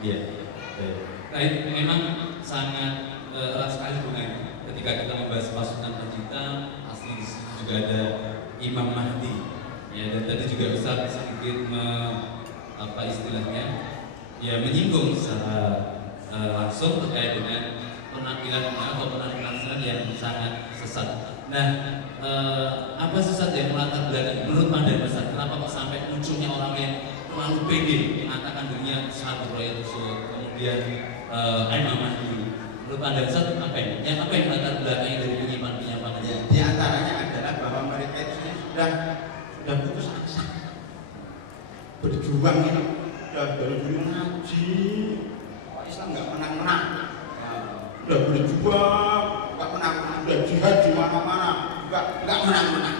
Iya. Nah itu memang sangat erat sekali hubungannya. Ketika kita membahas pasukan pencipta, asli di situ juga ada Imam Mahdi. Ya, dan tadi juga Ustaz sedikit apa istilahnya, ya menyinggung secara langsung terkait dengan penampilan atau penampilan yang sangat sesat. Nah, apa sesat yang melatar belakang menurut pandangan Ustaz? Kenapa kok sampai munculnya orang yang terlalu pede mengatakan dirinya sahabat Royal Rasul, kemudian Imam Mahdi? Menurut pandangan Ustaz apa ini? Yang apa yang melatar belakang dari penyimpanan ya, di antaranya adalah bahwa mereka itu sudah putus asa, berjuang ini dari dulu ngaji, Islam nggak menang-menang, udah berjuang nggak menang-menang, udah jihad di mana-mana nggak menang-menang.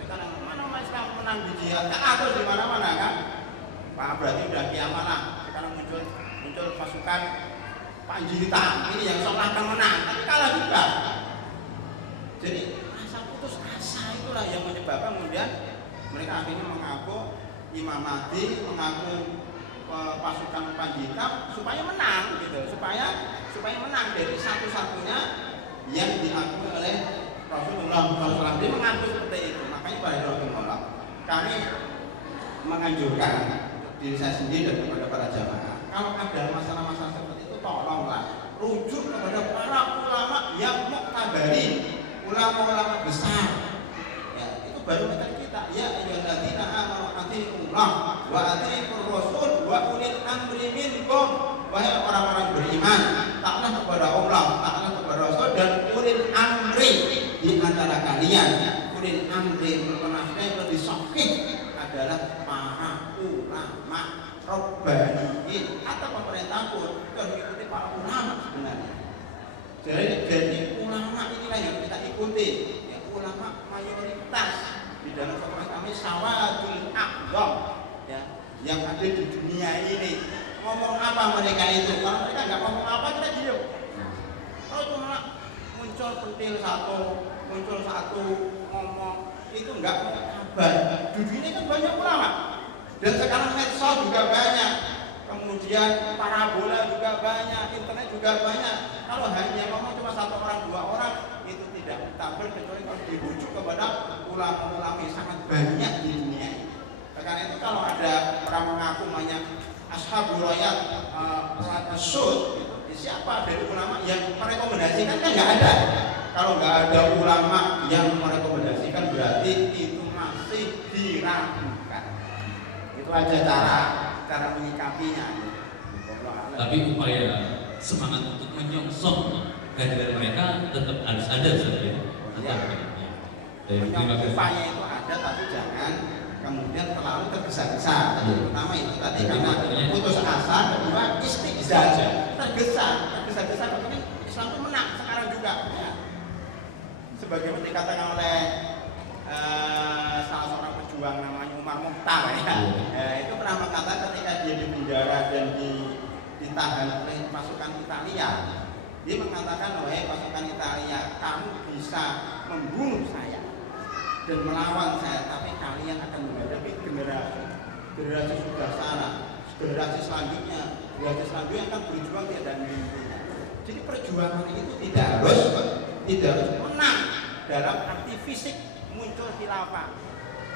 Sekarang mana Islam menang di jihad? Atau di mana-mana kan? Pak berarti udah kiamat lah. Sekarang muncul pasukan Panjaitan ini yang seolah akan menang, tapi kalah juga. Jadi rasa putus asa itulah yang menyebabkan kemudian mereka akhirnya mengaku Imam Mahdi, mengaku pasukan Panjaitan supaya menang gitu, supaya menang dari satu-satunya yang diakui oleh Rasulullah SAW. Dia mengaku seperti itu. Makanya pada Rasulullah kami menganjurkan diri saya sendiri dan kepada para jamaah, kalau ada masalah-masalah seperti itu tolonglah rujuk kepada para ulama yang muktabari, ulama-ulama besar. Ya, itu baru kita. Ya ayyuhalladzina amanu atiiullah wa atiiur rasul wa ulil amri minkum. Wahai orang-orang beriman, taatlah kepada Allah, taatlah kepada Rasul dan ulil amri di antara kalian. Ulil amri berpenafsir lebih sahih adalah para ulama Rabbaniyin atau pemerintah pun harus mengikuti para ulama sebenarnya. Jadi ulama inilah yang kita ikuti, ya, ulama mayoritas di dalam fakultas kami sawadul a'zam, ya, yang ada di dunia ini. Ngomong apa mereka itu? Kalau mereka nggak ngomong apa kita diam. Kalau cuma muncul pentil satu ngomong itu nggak punya kabar. Di dunia kan banyak ulama dan sekarang medsos juga banyak, kemudian parabola juga banyak, internet juga banyak. Kalau hanya ngomong cuma satu orang dua orang itu tidak tampil kecuali kalau dirujuk kepada ulama-ulama yang sangat banyak di dunia ini. Karena itu kalau ada orang mengaku banyak Ashabul Royal Rasul, siapa dari ulama yang merekomendasikan? Kan nggak ada. Kalau nggak ada ulama yang merekomendasikan berarti itu masih diragukan. Itu aja cara menyikapinya. Tapi upaya semangat untuk menyongsong kehadiran mereka tetap harus ada saja. Upaya itu ada, tapi jangan kemudian terlalu tergesa-gesa. Pertama itu tadi karena putus asa, kedua istihza, tergesa-gesa kemudian Islam itu menang sekarang juga. Ya. Sebagaimana dikatakan oleh salah seorang pejuang namanya Umar Mukhtar, ya. Itu pernah mengatakan ketika dia di penjara dan ditahan oleh pasukan Italia, dia mengatakan, wahai pasukan Italia, kamu bisa membunuh saya dan melawan saya, tapi kalian akan menghadapi generasi sudah sana, generasi selanjutnya akan berjuang tiada mimpinya. Jadi perjuangan itu tidak harus menang dalam arti fisik muncul khilafah.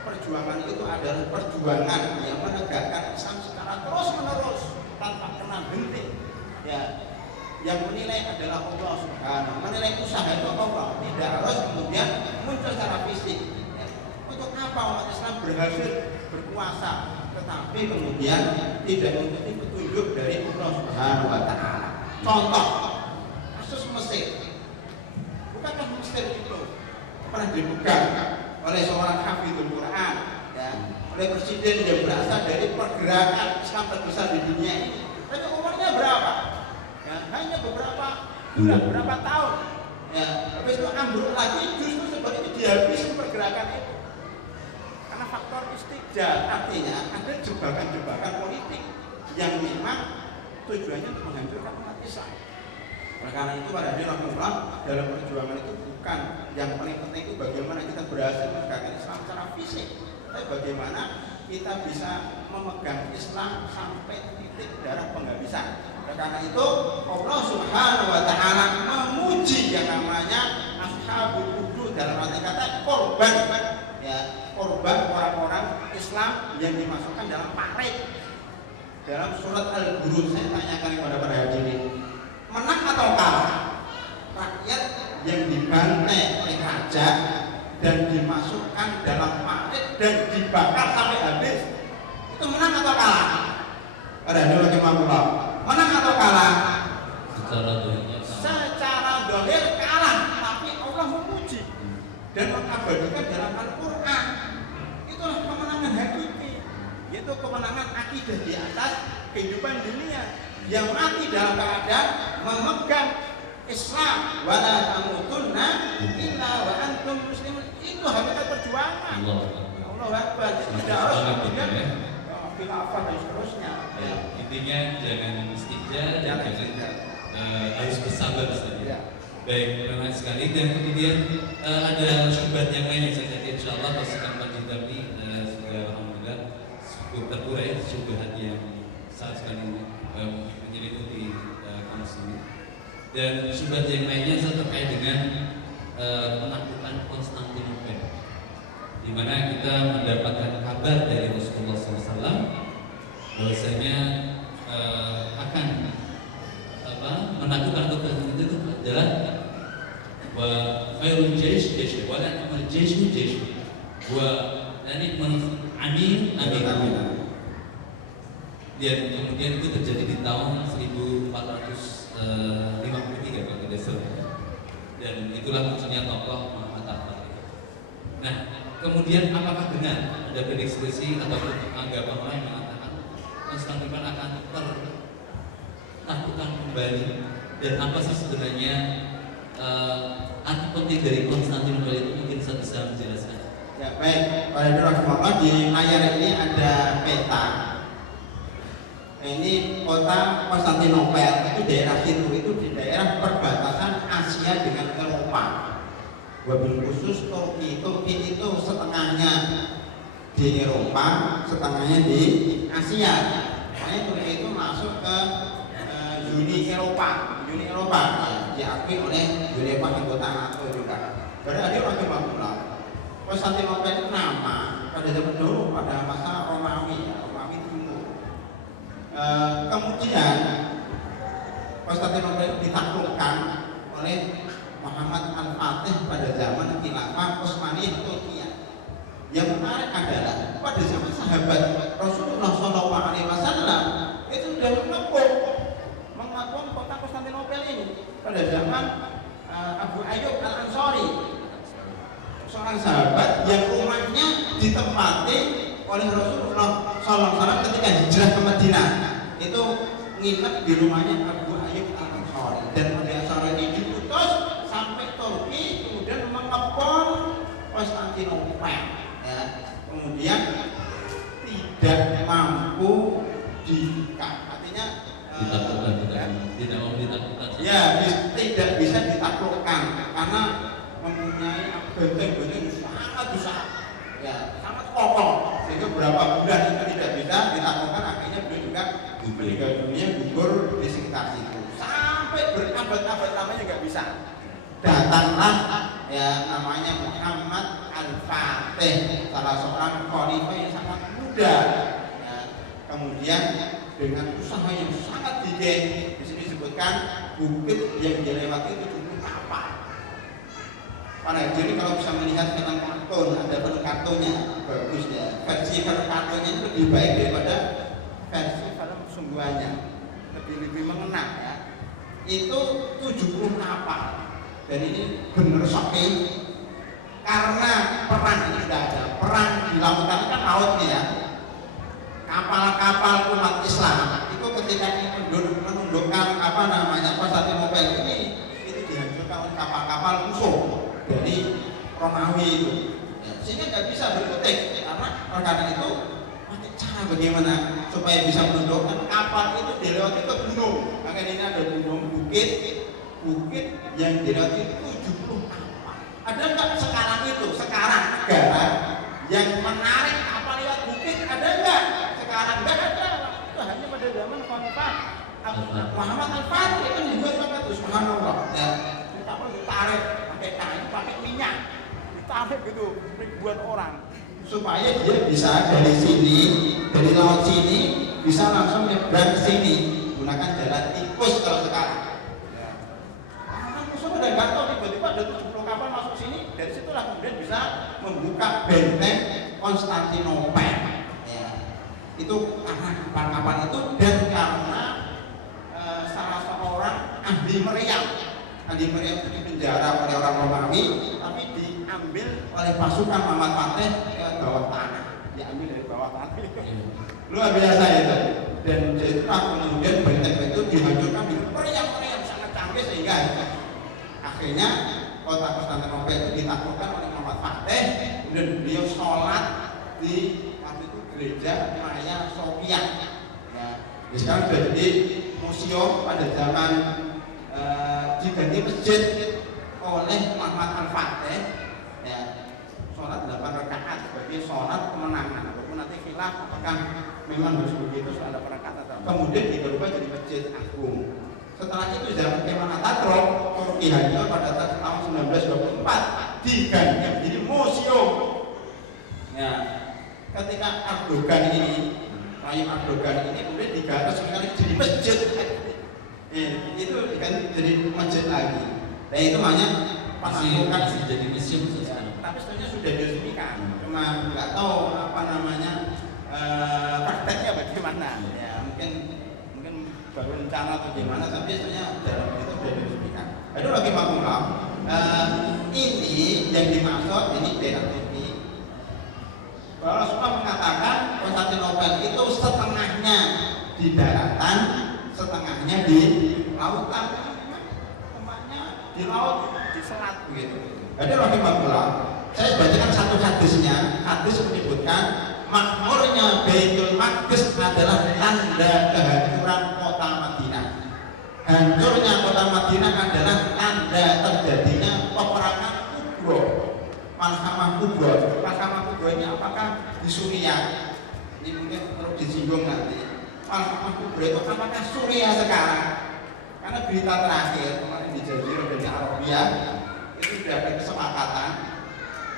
Perjuangan itu adalah perjuangan yang menegakkan Islam secara terus menerus tanpa kenal henti. Ya, yang menilai adalah Allah Subhanahu, menilai usaha itu Allah, tidak harus kemudian muncul secara fisik. Untuk apa umat Islam berhasil berkuasa tetapi kemudian tidak mengikuti petunjuk dari Allah Subhanahu wa taala. Contoh kasus Mesir. Bukankah Mesir itu pernah dipegang oleh seorang hafizul Quran, ya, oleh presiden yang berasal dari pergerakan Islam terbesar di dunia ini. Tapi umurnya berapa? Ya, hanya beberapa bulan, berapa tahun. Ya, habis itu ambruk lagi justru sebab itu dihabisi pergerakan itu. Karena faktor istijal, artinya ada jebakan-jebakan politik yang memang tujuannya untuk menghancurkan umat Islam. Oleh karena itu pada diri Rasulullah dalam perjuangan itu bukan yang paling penting itu bagaimana kita berhasil menegakkan Islam secara fisik, tapi bagaimana kita bisa memegang Islam sampai titik darah penghabisan. Karena itu Allah Subhanahu wa taala memuji yang namanya ashabul ukhdud dalam arti kata korban, ya, korban orang-orang Islam yang dimasukkan dalam parit. Dalam surat Al-Buruj saya tanyakan kepada para hadirin, menang atau kalah? Rakyat yang dibantai oleh raja dan dimasukkan dalam parit dan dibakar sampai habis, itu menang atau kalah? Ada dulu rahimahullah, menang atau kalah? Secara zahir kalah, tapi Allah memuji dan mengabadikan dalam Al-Quran. Itulah kemenangan hakiki, yaitu kemenangan akidah di atas kehidupan dunia, yang mati dalam keadaan memegang Islam, wala tamutunna illa wa antum muslimun. Itu hakikat perjuangan. Allah Akbar. Tidak harus kemudian khilafah dan seterusnya. Ya, intinya jangan istijah, jangan harus bersabar saja. Baik, terima kasih sekali. Dan kemudian ada syubhat yang lain yang saya jadi insyaallah pasukan Panjita ini sudah alhamdulillah cukup terurai syubhat yang saat sekali menyelimuti kamus ini. Dan syubhat yang lainnya terkait dengan penaklukan Konstantinopel, di mana kita mendapatkan kabar dari Rasulullah SAW bahwasanya akan menaklukkan Konstantinopel itu adalah wa khairul jaysh jaysh wa la amal jaysh jaysh wa yani amin amin. Dan kemudian itu terjadi di tahun 1453 kalau tidak salah. Dan itulah munculnya tokoh Muhammad Al-Fatih. Nah, kemudian apakah benar ada prediksi ataupun anggapan lain mengatakan Konstantinopel akan tertaklukkan kembali, dan apa sih sebenarnya arti penting dari Konstantinopel itu, mungkin saya bisa menjelaskan. Ya baik, pada rahmatullah, di layar ini ada peta. Ini kota Konstantinopel itu daerah situ itu di daerah perbatasan Asia dengan Eropa. Wabil khusus Turki itu setengahnya di Eropa, setengahnya di Asia. Makanya Turki itu masuk ke Uni Eropa, ya, diakui oleh Eropa, anggota NATO juga. Berarti orang Timur. Konstantinopel itu nama pada zaman dulu pada masa Romawi, ya, Romawi Timur. Kemudian Konstantinopel ditaklukkan oleh Muhammad Al-Fatih pada zaman khilafah Utsmaniyah Turkiya. Yang menarik adalah pada zaman sahabat Rasulullah SAW itu sudah mengepung kota Konstantinopel ini pada zaman Abu Ayyub Al-Ansari, seorang sahabat yang rumahnya ditempati oleh Rasulullah SAW ketika hijrah ke Madinah. Itu nginep di rumahnya Abu Ayyub Al-Ansari, dan Abu Ansari ini diutus sampai Turki, kemudian mengepung Konstantinopel, ya. Kemudian tidak mampu artinya tidak mau ditaklukkan. Ya, tidak bisa ditaklukkan karena mempunyai benteng-benteng sangat besar, ya, sangat kokoh, sehingga berapa bulan itu tidak bisa ditaklukkan. Akhirnya beliau juga meninggal dunia, gugur di sekitar situ sampai berabad-abad lamanya nggak bisa. Datanglah, ya, namanya Muhammad Al-Fatih, salah seorang khalifah yang sangat muda, ya. Kemudian dengan usaha yang sangat gigih, di sini disebutkan bukit yang dilewati itu 70 kapal. Para jadi kalau bisa melihat film kartun, ada film kartunnya bagus, ya. Versi film kartunnya itu lebih baik daripada versi film sungguhannya, lebih mengena, ya. Itu 70 kapal, dan ini benar sakit karena perang ini sudah ada. Perang di lautan kan lautnya, ya. Kapal-kapal umat Islam itu ketika menundukkan Konstantinopel ini, itu dihancurkan oleh kapal-kapal musuh dari Romawi itu, ya, sehingga nggak bisa berkutik. Karena itu cara bagaimana supaya bisa menundukkan kapal itu dilewati ke gunung. Makanya ini ada gunung bukit yang dilewati 70 kapal. Ada nggak sekarang itu? Sekarang negara yang menarik kapal lewat bukit ada pada zaman Khalifah Muhammad Al-Fatih kan dibuat apa tuh subhanallah ya. Ini kapal ditarik pakai kayu, pakai minyak, ditarik gitu ribuan orang supaya dia bisa dari sini, dari laut sini bisa langsung nyebrang ke sini gunakan jalan tikus kalau sekarang. Ya. Nah, musuh udah nggak tahu tiba-tiba ada 70 kapal masuk sini, dari situlah kemudian bisa membuka benteng Konstantinopel. Ya. Itu karena kapal-kapal itu dan karena salah seorang ahli meriam. Ahli meriam itu dipenjara oleh orang Romawi, tapi diambil oleh pasukan Muhammad Fatih ke bawah tanah. Diambil dari bawah tanah. Luar biasa itu. Dan itulah kemudian benteng itu dihancurkan dengan meriam-meriam sangat canggih sehingga akhirnya kota Konstantinopel itu ditaklukkan oleh Muhammad Fatih. Kemudian beliau sholat di waktu itu gereja Hagia Sophia. Ya, sekarang sudah jadi museum pada zaman diganti masjid oleh Muhammad Al-Fatih. Ya, sholat 8 rakaat sebagai sholat kemenangan. Walaupun nanti khilaf apakah memang harus begitu sholat 8 rakaat atau kemudian diubah jadi masjid agung. Setelah itu zaman Kemal Atatürk Turki hancur pada tahun 1924 diganti menjadi museum. Ya, ketika Erdogan ini Tayyip Erdogan ini kemudian digarap sekali jadi masjid. Itu kan jadi masjid lagi. Dan itu hanya masih jadi museum sekarang. Tapi sebenarnya sudah diresmikan. Cuma nggak tahu apa namanya prakteknya bagaimana. Ya mungkin baru rencana atau gimana. Tapi sebenarnya dalam itu sudah diresmikan. Itu lagi maklum. Ini yang dimaksud ini daerah Turki. Bahwa Rasulullah mengatakan Konstantinopel itu setengahnya di daratan, setengahnya di lautan. Tempatnya di laut, di selat begitu. Jadi rahimahullah, saya bacakan satu hadisnya. Hadis menyebutkan makmurnya Baitul Maqdis adalah tanda kehancuran kota Madinah. Hancurnya kota Madinah adalah tanda terjadinya peperangan kubro. Malhamah kubro. Malhamah kubro ini apakah di Suriah? Ini mungkin perlu disinggung nanti. Malhamah kubro itu apakah Suriah sekarang? Karena berita terakhir kemarin di Jazirah dari Arabia itu sudah ada kesepakatan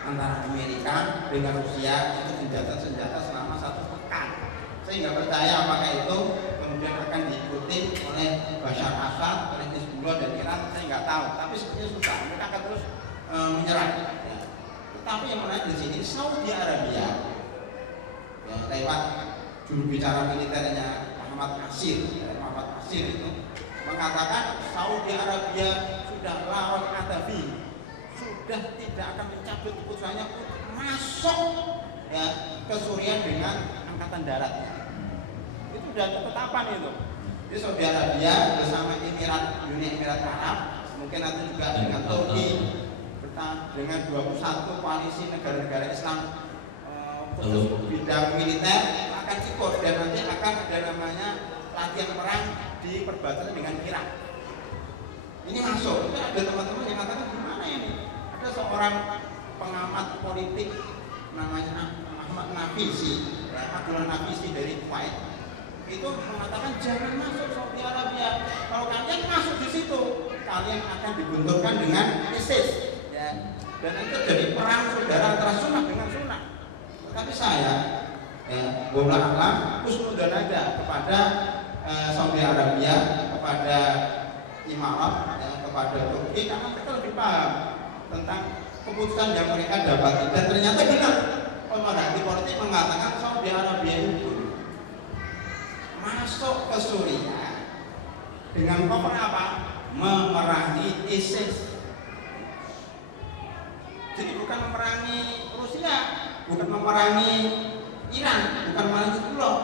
antara Amerika dengan Rusia untuk senjata-senjata selama 1 pekan. Saya nggak percaya apakah itu kemudian akan diikuti oleh Bashar Assad, oleh Hizbullah dan Iran. Saya nggak tahu. Tapi sebenarnya susah. Mereka akan terus menyerang. Ya. Tetapi yang menarik di sini Saudi Arabia, ya, lewat juru bicara militernya Muhammad Qasir itu mengatakan Saudi Arabia sudah lawan Gaddafi, sudah tidak akan mencabut keputusannya untuk masuk ya, ke Suriah dengan angkatan daratnya. Itu sudah ketetapan itu. Jadi Saudi Arabia bersama Uni Emirat Arab, mungkin nanti juga dengan Turki, dengan 21 koalisi negara-negara Islam khusus bidang militer akan ikut dan nanti akan ada namanya latihan perang di perbatasan dengan Irak. Ini masuk. Itu ada teman-teman yang mengatakan gimana ini? Ada seorang pengamat politik namanya Ahmad Nafisi, Abdullah Nafisi dari Kuwait. Itu mengatakan jangan masuk Saudi Arabia. Kalau kalian masuk di situ, kalian akan dibenturkan dengan ISIS. Ya. Dan itu jadi perang saudara antara sunnah dengan sunnah. Tapi saya, wallahu a'lam, husnudzon aja kepada Saudi Arabia, kepada Imarat, kepada Turki, karena mereka lebih paham tentang keputusan yang mereka dapati. Dan ternyata benar, pemerhati politik mengatakan Saudi Arabia itu masuk ke Suriah dengan cover apa? Memerangi ISIS. Jadi bukan memerangi Rusia, bukan memerangi Iran, bukan memerangi Hizbullah.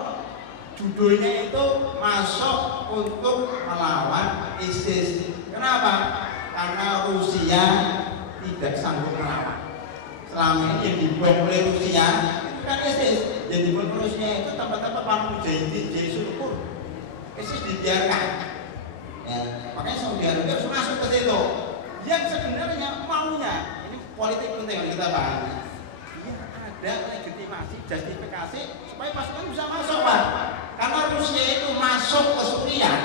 Judulnya itu masuk untuk melawan ISIS. Kenapa? Karena Rusia tidak sanggup melawan. Selama ini yang dibom oleh Rusia itu kan ISIS. Yang dibom Rusia itu tempat-tempat para mujahidin jadi syukur. ISIS dibiarkan. Ya, makanya Saudi Arabia harus masuk ke situ. Yang sebenarnya maunya, ini politik penting yang kita pahami. Dia ada legitimasi legitimasi, justifikasi supaya pasukan bisa masuk, Pak. Karena Rusia itu masuk ke Suriah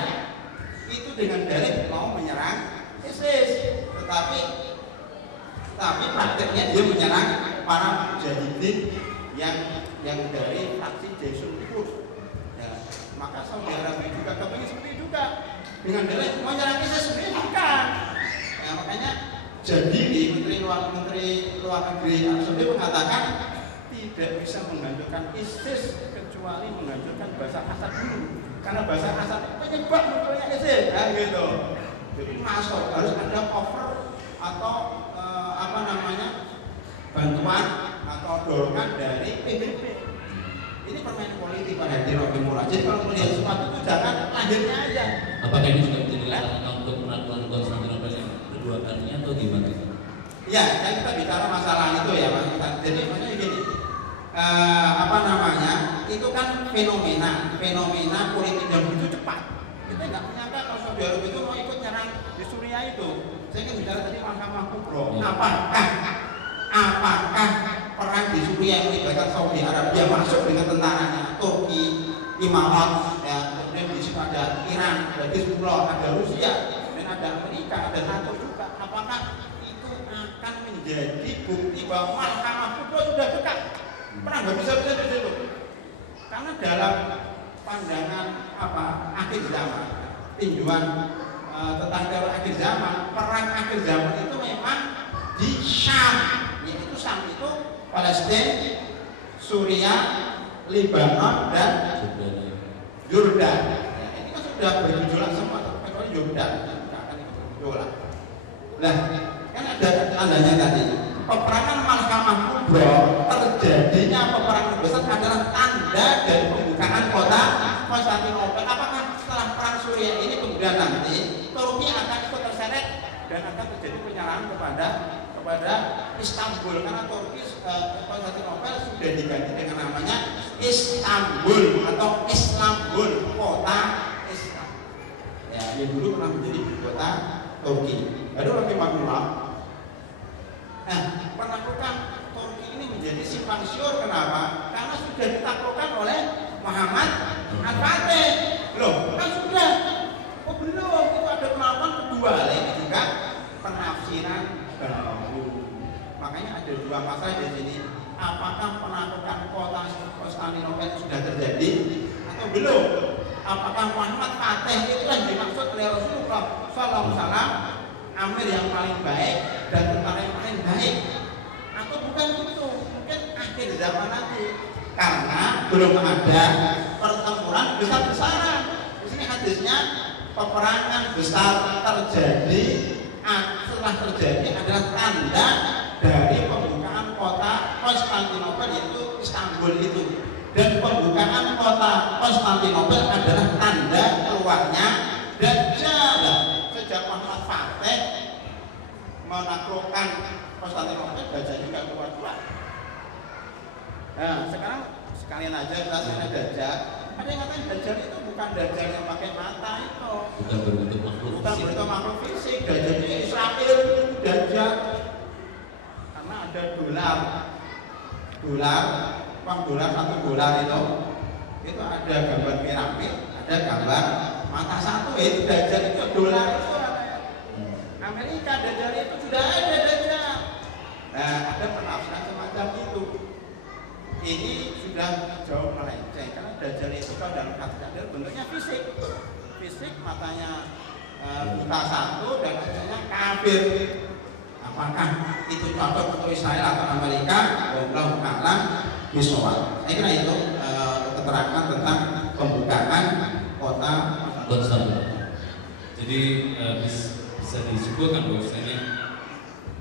itu dengan dalih mau menyerang ISIS, tetapi prakteknya dia menyerang para mujahidin yang dari fraksi Jaisul Kufur. Ya, maka Saudi Arabia juga kepingin seperti itu juga dengan dalih mau menyerang ISIS sebenarnya bukan. Ya, makanya Jabiri, Menteri Luar Negeri Arab Saudi mengatakan tidak bisa menghancurkan ISIS kecuali menghancurkan Bashar Assad dulu, karena Bashar Assad itu penyebab munculnya ISIS, kan gitu. Jadi masuk harus ada offer atau bantuan atau dorongan dari PBB. Ini permainan politik Pak Hadir Rohimullah. Jadi kalau melihat sesuatu itu jangan lahirnya aja. Apakah ini juga menjadi langkah untuk melakukan Konstantinopel yang kedua kalinya atau gimana? Ya, kan kita bicara masalah itu ya Mas. Jadi maksudnya gini, itu kan fenomena politik yang begitu cepat. Kita nggak menyangka kalau Saudi Arabia itu mau ikut nyerang di Suriah itu. Saya kan bicara tadi Mahkamah Kubro. Apakah perang di Suriah yang melibatkan Saudi Arabia masuk dengan tentaranya Turki, Imarat, ya, kemudian di situ ada Iran, ada Hizbullah, ada Rusia, kemudian ada Amerika, ada NATO juga. Apakah itu akan menjadi bukti bahwa Mahkamah Kubro sudah dekat? Perang nggak bisa di situ. Karena dalam pandangan akhir zaman, tinjauan tentang teori akhir zaman, perang akhir zaman itu memang di Syam, yaitu Syam itu Palestina, Suriah, Lebanon dan Yordan. Ya, ini kan sudah bergejolak semua, kecuali Yordan tidak akan ikut bergejolak. Nah, kan ada tandanya tadi. Peperangan Mahkamah Kubro, terjadinya peperangan besar adalah tanda dari pembukaan kota Konstantinopel. Apakah setelah perang Suriah ini kemudian nanti Turki akan ikut terseret dan akan terjadi penyerangan kepada Istanbul, karena Turki Konstantinopel sudah diganti dengan namanya Istanbul atau Islambul, kota Islam. Ya, yang dulu pernah menjadi kota Turki. Lalu Rahimahullah, penaklukan Turki ini menjadi simpang siur. Kenapa? Karena sudah ditaklukkan oleh Muhammad Al-Fatih. Loh, kan sudah. Oh belum, itu ada penaklukan kedua. Ini juga penafsiran baru. Makanya ada dua masalah di sini. Apakah penaklukan kota Konstantinopel sudah terjadi atau belum? Apakah Muhammad Fatih itu yang dimaksud oleh Rasulullah SAW, amir yang paling baik dan tentara yang paling baik, atau bukan itu? Mungkin akhir zaman nanti, karena belum ada pertempuran besar-besaran. Di sini hadisnya peperangan besar terjadi, setelah terjadi adalah tanda dari pembukaan kota Konstantinopel, yaitu Istanbul itu. Dan pembukaan kota Konstantinopel adalah tanda keluarnya Dajjal. Sejak Muhammad Fatih menaklukkan Konstantinopel, Dajjal juga keluar. Nah, sekarang sekalian aja kita lihat Dajjal. Ada yang katakan Dajjal itu bukan Dajjal yang pakai mata itu. Bukan berbentuk makhluk fisik. Dajjal itu Israel itu Dajjal. Karena ada dolar, uang dolar, $1 itu ada gambar piramid, ada gambar mata satu. Itu Dajjal itu dolar itu. Amerika Dajjal itu sudah ada Dajjal. Nah, ada penafsiran semacam itu. Ini sudah jauh melenceng karena Dajjal itu kalau dalam kata bentuknya fisik, matanya buta satu dan matanya kafir. Apakah itu cocok untuk Israel atau Amerika? Wallahu a'lam bishawab. Saya kira itu keterangan tentang pembukaan kota Konstantinopel. Jadi bisa disimpulkan bahwasanya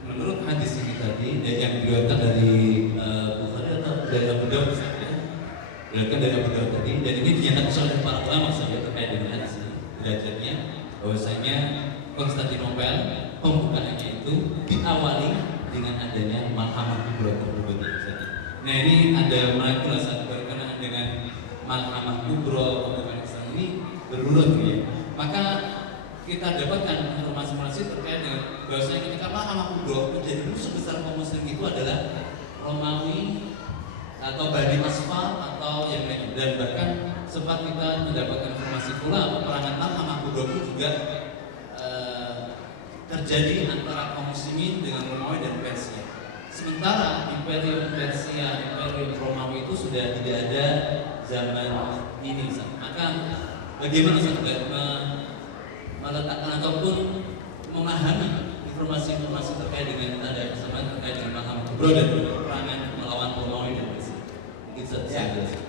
menurut hadis ini tadi dan yang diriwayatkan dari Bukhari atau dari Abu Dawud saja, diriwayatkan dari Abu Dawud tadi, dan ini dinyatakan oleh para ulama saja terkait dengan hadis ini, derajatnya bahwasanya Konstantinopel pembukaannya itu diawali dengan adanya Mahkamah Kubro tersebut. Nah, ini ada manipulasi berkenaan dengan Mahkamah Kubro pembukaan Islam ini berurut ya. Maka kita dapatkan informasi terkait dengan bahwasanya ketika Mahkamah Kubro menjadi musuh besar kaum muslim itu adalah Romawi, atau badi asfal atau yang lain. Dan bahkan sempat kita mendapatkan informasi pula peperangan Al-Hamah Kubra pun juga terjadi antara kaum muslimin dengan Romawi dan Persia. Sementara Imperium Persia, Imperium Romawi itu sudah tidak ada zaman ini. Maka bagaimana meletakkan ataupun memahami informasi-informasi terkait dengan tanda kesamaan terkait dengan Al-Hamah Kubra dan peperangan melawan Romawi dan Persia? Mungkin saya jelaskan.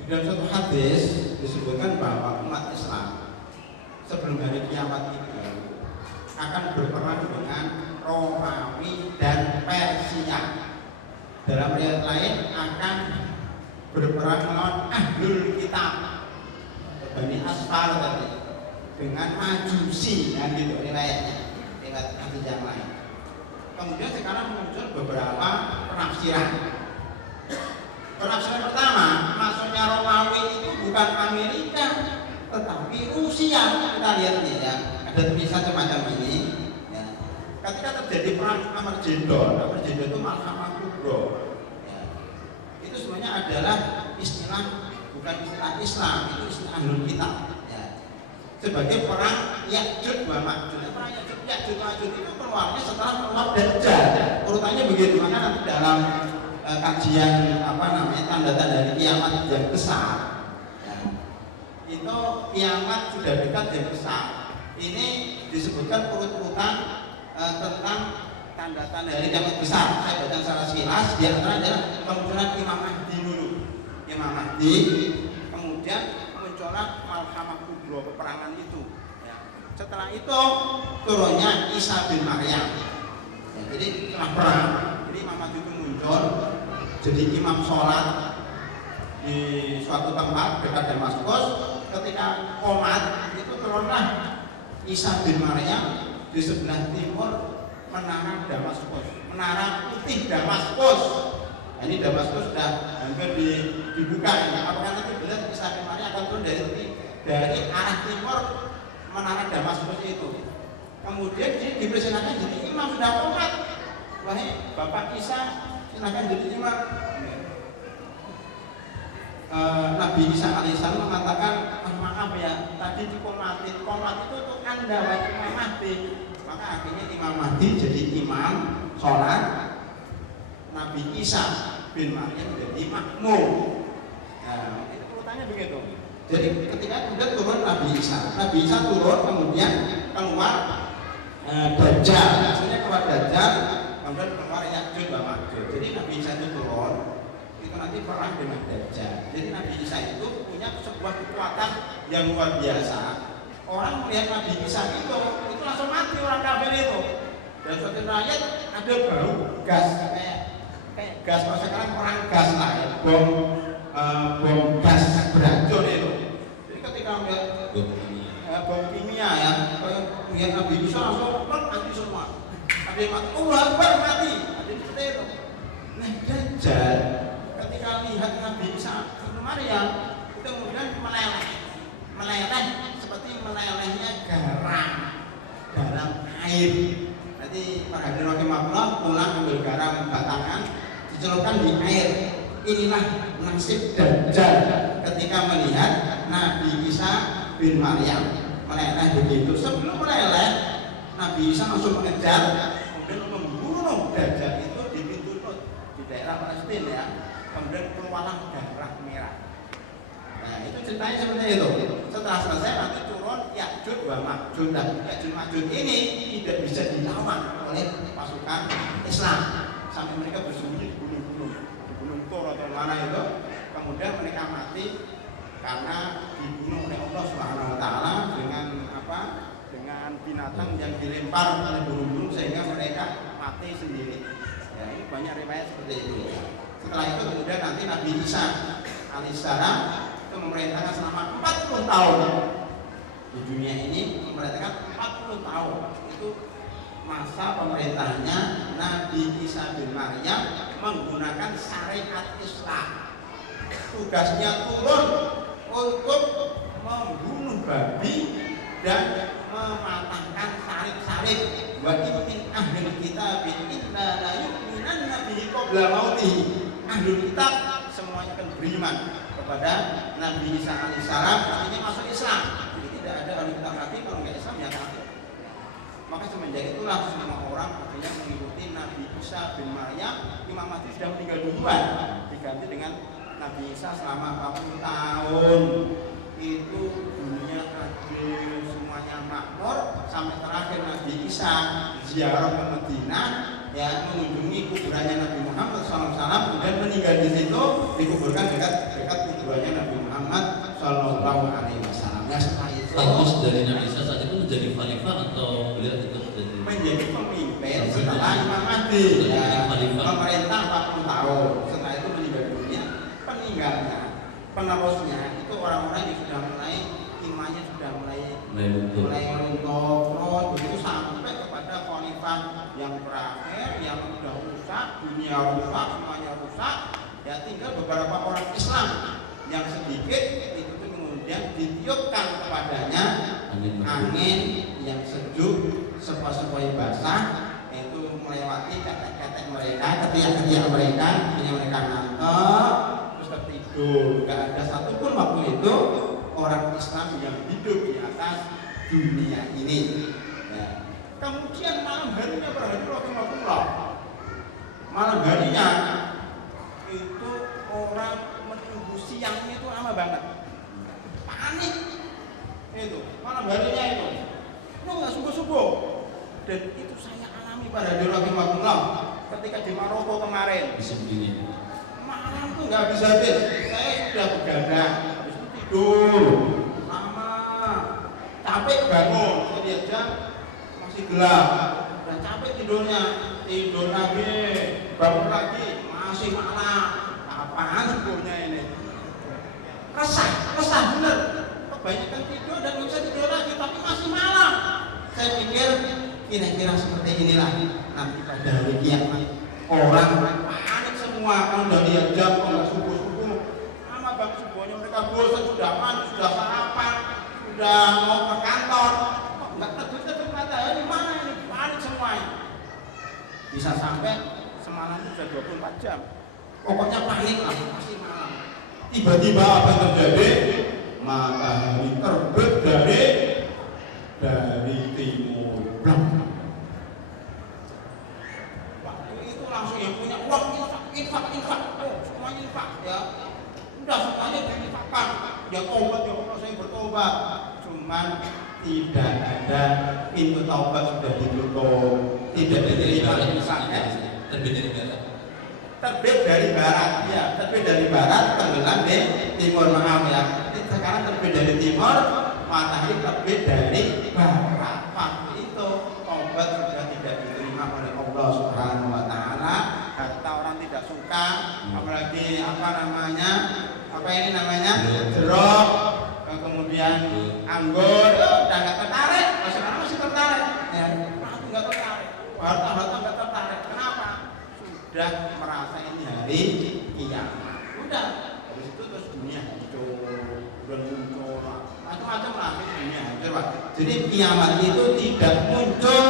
Di dalam satu hadis disebutkan bahwa umat Islam sebelum hari kiamat itu akan berperang dengan Romawi dan Persia. Dalam riwayat lain akan berperang melawan Ahlul Kitab, Bani Asfar tadi, dengan Majusi, dan gitu riwayatnya, riwayat hadis yang lain. Kemudian sekarang muncul beberapa penafsiran. Penafsiran pertama, maksudnya Romawi itu bukan Amerika, tetapi Rusia. Kita lihat nih ya, ada tulisan semacam ini. Ya. Ketika terjadi perang Armageddon itu Al-Hamah Kubra. Ya. Itu sebenarnya adalah istilah, bukan istilah Islam, itu istilah Ahlul Kitab. Ya. Sebagai perang Ya'juj wa Ma'juj. Perang Ya'juj wa Ma'juj itu keluarnya setelah keluar Dajjal. Urutannya begitu. Maka nanti dalam kajian tanda-tanda dari kiamat yang besar, ya, itu kiamat sudah dekat yang besar. Ini disebutkan urut-urutan tentang tanda-tanda dari kiamat besar. Saya baca secara sekilas. Di antara adalah kemunculan Imam Mahdi dulu. Imam Mahdi, kemudian kemunculan Al-Hamah Kubra, peperangan itu. Ya. Setelah itu turunnya Isa bin Maryam. Ya, jadi setelah perang, jadi Imam Mahdi itu muncul. Jadi imam sholat di suatu tempat dekat Damaskus. Ketika qomat itu turunlah Isa bin Maryam di sebelah timur menara Damaskus, menara putih Damaskus. Nah, ini Damaskus sudah hampir dibuka. Apakah nanti benar Isa bin Maryam akan turun dari arah timur menara Damaskus itu? Kemudian dipersilakan jadi imam, sudah qomat. Wahai Bapak Isa, silakan jadi imam. Nabi Isa alaihissalam mengatakan, maaf ya, tadi dikomatin, komat itu untuk Anda wahai Imam Mahdi. Maka akhirnya Imam Mahdi jadi imam sholat, Nabi Isa bin Maryam jadi makmum. Nah, itu urutannya begitu. Jadi ketika kemudian turun Nabi Isa turun, kemudian keluar Dajjal, maksudnya keluar Dajjal, kemudian keluar Ya'juj wa Ma'juj. Jadi Nabi Isa itu turun, itu nanti perang dengan Dajjal. Jadi Nabi Isa itu punya sebuah kekuatan yang luar biasa. Orang melihat Nabi Isa itu langsung mati orang kafir itu. Dan suatu rakyat ada bau gas kayak gas, kalau sekarang perang gas lah, ya. bom gas beracun itu. Jadi ketika melihat bom kimia ya, melihat Nabi Isa langsung mati semua. Ada yang mati, Akbar mati. Ada seperti itu. Nah, Dajjal ketika lihat Nabi Isa bin Maryam itu kemudian meleleh seperti melelehnya garam air. Nanti para hadirin rahimakumullah pulang ambil garam batangan, dicelupkan di air. Inilah nasib Dajjal ketika melihat Nabi Isa bin Maryam meleleh begitu. Sebelum meleleh, Nabi Isa langsung mengejar, kemudian membunuh Dajjal itu di pintu Lut di daerah Palestina ya. Kemudian keluarlah darah merah. Nah, itu ceritanya seperti itu. Setelah selesai nanti turun Ya'juj wa Ma'juj. Dan Ya'juj Ma'juj ini tidak bisa dilawan oleh pasukan Islam sampai mereka bersembunyi di gunung Tur atau mana itu. Kemudian mereka mati karena dibunuh oleh Allah Subhanahu wa taala dengan dengan binatang yang dilempar oleh burung-burung sehingga mereka mati sendiri. Ya, ini banyak riwayat seperti itu. Setelah itu kemudian nanti Nabi Isa alaihissalam itu memerintahkan selama 40 tahun di dunia ini, memerintahkan 40 tahun. Itu masa pemerintahnya Nabi Isa bin Maryam menggunakan syariat Islam. Tugasnya turun untuk membunuh babi dan mematahkan salib-salib. Wa min ahli kitab inna la yu'minanna bihi qabla mautihi. Ahlul kitab beriman kepada Nabi Isa alaihissalam, artinya masuk Islam. Jadi tidak ada orang kita mati kalau nggak Islam ya kafir. Maka semenjak itulah semua orang akhirnya mengikuti Nabi Isa bin Maryam. Imam Mahdi sudah meninggal duluan, diganti dengan Nabi Isa selama 40 tahun. Itu dunia adil, semuanya makmur sampai terakhir Nabi Isa ziarah ke Madinah, ya mengunjungi kuburannya Nabi Muhammad SAW, kemudian meninggal di situ, dikuburkan dekat kuburannya Nabi Muhammad SAW. Ya setelah itu status dari Nabi Isa saat itu menjadi khalifah atau beliau tetap menjadi pemimpin setelah Imam Mahdi, ya, pemerintah 40 tahun. Setelah itu meninggal dunia, peninggalnya, penerusnya itu orang-orang yang sudah mulai imannya sudah mulai runtuh, terus begitu sampai kepada khalifah yang terakhir yang sudah rusak, dunia rusak, semuanya rusak, ya tinggal beberapa orang Islam yang sedikit itu kemudian ditiupkan kepadanya angin yang sejuk, sepoi-sepoi basah, itu melewati ketek-ketek mereka, ketiak-ketiak mereka, akhirnya mereka ngantuk, terus tertidur. Gak ada satupun waktu itu orang Islam yang hidup di atas dunia ini. Ya. Kemudian malam harinya Rahimahullah, malam harinya itu orang menunggu siangnya itu lama banget, panik itu malam harinya itu nggak subuh-subuh. Dan itu saya alami pada Rahimahullah ketika di Maroko kemarin. Malam tuh nggak bisa habis, saya sudah begadang, habis itu tidur lama, capek bangun, saya lihat jam masih gelap, dan capek tidurnya, tidur lagi, bangun lagi, masih malam. Apaan subuhnya ini? Resah bener. Kebanyakan tidur dan nggak bisa tidur lagi, tapi masih malam. Saya pikir kira-kira seperti inilah nanti pada hari kiamat. Orang panik semua, kalau udah lihat jam, kalau nggak subuh-subuh, lama banget subuhnya, mereka bosan, sudah mandi, sudah sarapan, sudah mau ke kantor, nggak terbit matahari, mana ini, panik semuanya. Bisa sampai semalam sudah 24 jam. Pokoknya panik lah, masih malam. Tiba-tiba apa yang terjadi? Matahari terbit dari timur. Waktu itu langsung yang punya uang infak, semuanya infak ya. Udah semuanya diinfakkan. Ya taubat, ya Allah saya bertobat. Cuman tidak ada pintu taubat sudah ditutup. Tidak diterima infaknya. Terbit dari barat, ya terbit dari barat, tenggelam di timur, maaf ya. Sekarang terbit dari timur, matahari terbit dari barat. Waktu itu obat sudah tidak diterima oleh Allah Subhanahu Wa Taala. Kata orang tidak suka, apalagi apa ini namanya jeruk, kemudian anggur, udah nggak tertarik. Sekarang masih tertarik, ya aku nggak tertarik, harta nggak tertarik. Kenapa? Sudah merasa ini hari kiamat. Udah, habis itu terus dunia hancur, dan muncul macam-macam lah dunia hancur. Jadi kiamat itu tidak muncul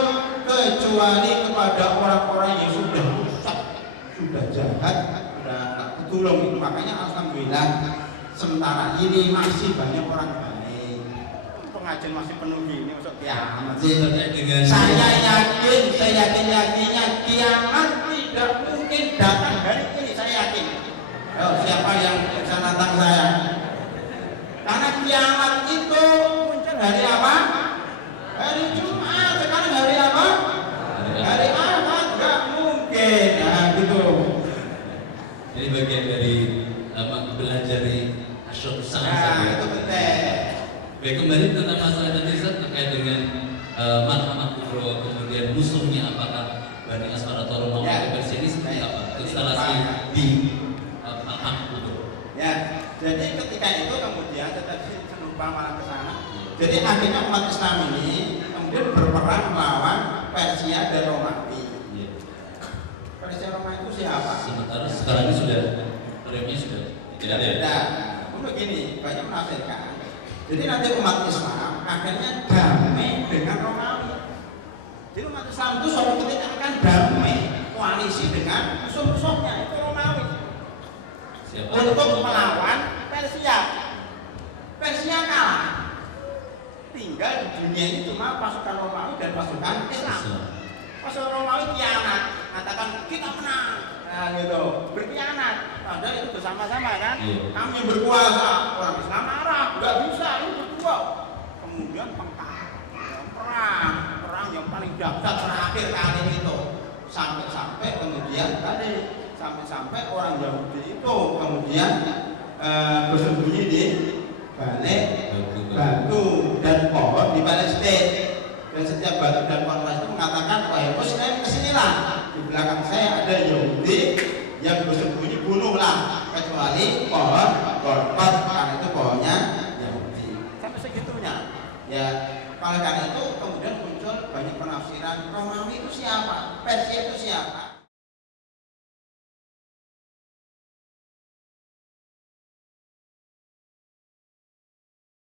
kecuali kepada orang-orang yang sudah rusak, sudah jahat, sudah tak ketulung itu. Makanya alhamdulillah sementara ini masih banyak orang baik. Pengajian masih penuh gini masuk kiamat. Saya yakinnya kiamat tidak mungkin datang hari ini, saya yakin. Siapa yang bisa nantang saya? Karena kiamat itu muncul hari apa? Hari Jumat. Sekarang hari apa? Hari Ahad. Gak mungkin. Nah gitu. Ini bagian dari belajar dari Asyad Sangat. Itu penting. Baik, kembali tentang masalah tadi terkait dengan Marhamah Kubro, kemudian musuhnya apakah Bani Asfar atau Romawi versi ini seperti apa? Instalasi di Marhamah Kubro. Ya, jadi ketika itu kemudian tetapi lupa malah ke sana. Jadi akhirnya umat Islam ini kemudian berperang melawan Persia dan Romawi. Persia Romawi itu siapa? Sementara sekarang ini sudah remnya sudah tidak ada. Nah, begini, banyak menafsirkan. Jadi nanti umat Islam akhirnya damai dengan Romawi. Jadi umat Islam itu suatu ketika akan damai koalisi dengan musuh-musuhnya itu Romawi. Siapa? untuk melawan Persia. Persia kalah. Tinggal di dunia ini cuma pasukan Romawi dan pasukan Islam. Pasukan Romawi kianat, katakan kita menang, nah gitu, berkhianat. Padahal itu bersama-sama kan. Iya. Kami yang berkuasa, orang Islam marah, nggak bisa, ini berdua. Kemudian perang yang paling dahsyat terakhir kali itu, sampai kemudian tadi, sampai orang Yahudi itu kemudian bersembunyi di balik batu dan pohon di Palestina. Dan setiap batu dan pohon itu mengatakan, wahai Muslim, kesinilah, di belakang saya ada Yahudi yang bersembunyi, bunuhlah, kecuali pohon korban, karena itu pohonnya Yahudi. Sampai segitunya. Ya, oleh karena itu kemudian muncul banyak penafsiran, Romawi itu siapa, Persia itu siapa.